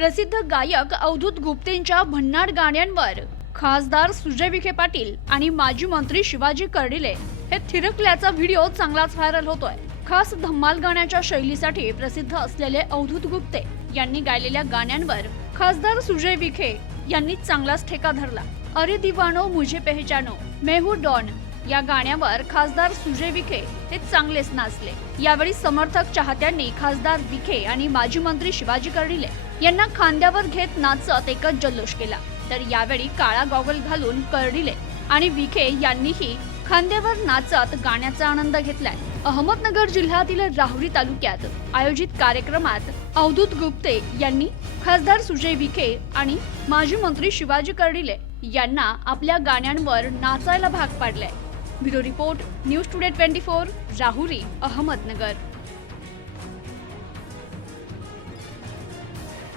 प्रसिद्ध गायक अवधूत गुप्तेंच्या भन्नाट गाण्यांवर खासदार सुजय विखे पाटील आणि माजी मंत्री शिवाजी कर्डिले हे थिरकल्याचा व्हिडिओ चांगलाच व्हायरल होतोय. खास धम्माल गाण्याच्या शैलीसाठी प्रसिद्ध असलेले अवधूत गुप्ते यांनी गायलेल्या गाण्यांवर खासदार सुजय विखे यांनी चांगलाच ठेका धरला. अरे दिवानो मुझे पेहचानो मेहू डॉन. या गाण्यावर खासदार सुजय विखे हे चांगलेच नाचले. यावेळी समर्थक चाहत्यांनी खासदार विखे आणि माजी मंत्री शिवाजी कर्डिले यांना खांद्यावर घेत नाचत एकच जल्लोष केला. तर यावेळी काळा गॉगल घालून कर्डिले आणि विखे यांनीही खांद्यावर नाचत गाण्याचा आनंद घेतलाय. अहमदनगर जिल्ह्यातील राहुरी तालुक्यात आयोजित कार्यक्रमात अवधूत गुप्ते यांनी खासदार सुजय विखे आणि माजी मंत्री शिवाजी कर्डिले यांना आपल्या गाण्यांवर नाचायला भाग पाडलाय. Bureau report news today twenty four Rahuri Ahmednagar.